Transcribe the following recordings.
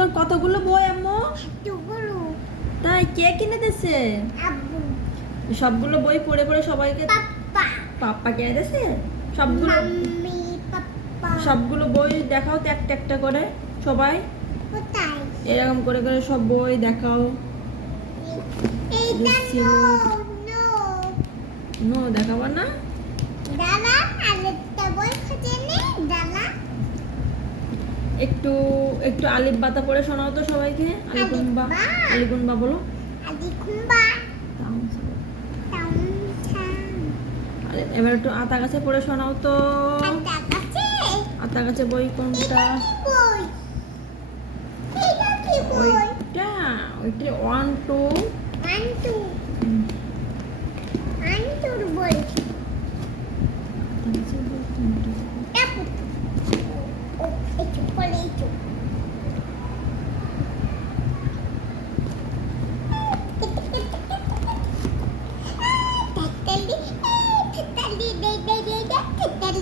তোর কতগুলো বই আম্মু? টুকুরু তাই কে কিনে দিছে? আব্বু সবগুলো বই পড়ে পড়ে সবাইকে পাপ্পা পাপ্পা কিনে দিছে? সবগুলো মাম্মি পাপ্পা সবগুলো বই দেখাও তো একটা একটা করে সবাই কোথায় এরকম করে করে সব বই দেখাও। এইটা দিচ্ছি। নো নো নো দেখাবো না? দাদা আরেকটা বই খুঁজে নে দাদা একটু একটু আলিফ বাতা পড়ে শোনাও তো সবাইকে। আলিকুম্বা আলিফ বা। আলিকুম্বা বলো। আদি কুম্বা টাউন এবার একটু আতা গাছে পড়ে শোনাও তো। আটা কাছে আতা গাছে বই কোনটা? এটা কি বই এটা কি বই ওইটা ওইটা 1 2 আন্টু আন্টুর বই টাপু ও একটু পরে একটু তাতালি তাতালি দে দে দে দে তাতালি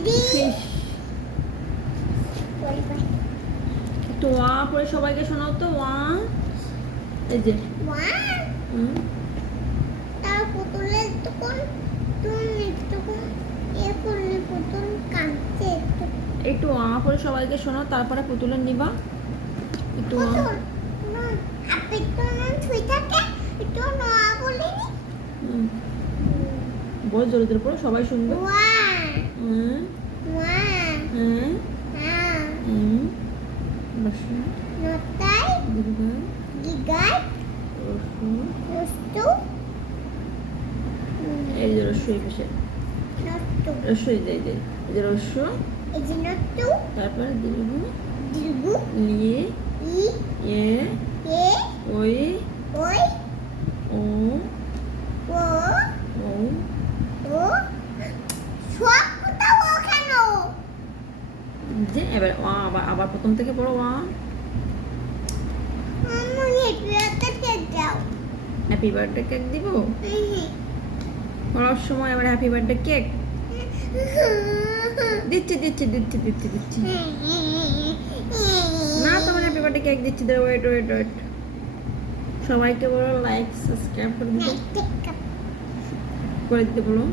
বই বই একটু ওয়া পড়ে সবাইকে শোনাও তো। ওয়া এই যে ওয়াও তার পুতুলের তখন তুমি তখন এ করলে পুতুল কাঁদছে একটু ওয়া পড়ে সবাইকে শোনাও, তারপরে পুতুলের নিবা। একটু ওয়া। পুতুল না আপনি তো না ছুঁই থাকে একটু না বলিনি বল জোরে জোরে পড়ো, সবাই শুনবে। ওয়া হুম ওয়া হুম হ্যাঁ হুম বসো নটাই দুর্গা গিগাই রসু রস্তু এই যে রসু এই পাশে নট্টু রসু এই যে এই যে রসু, এই যে নট্টু তারপরে দীর্ঘ দিলগু লিয়ে ই এ এ ওই ওই ও ও ও ও সব কোথাও ওখানে যে এবার ওয়া আবার আবার প্রথম থেকে পড়ো। ওয়া আম্মু হেঁটে কেক দাও হ্যাপি বার্থডে কেক দিব পড়ার সময়। আবার হ্যাপি বার্থডে কেক দিচ্ছি দিচ্ছি দিচ্ছি দিচ্ছি দিচ্ছি না, তোমার হ্যাপি বার্থডে কেক দিচ্ছি। দাও, ওয়েট ওয়েট ওয়েট। সবাইকে বলো লাইক সাবস্ক্রাইব করে দিতে বলো।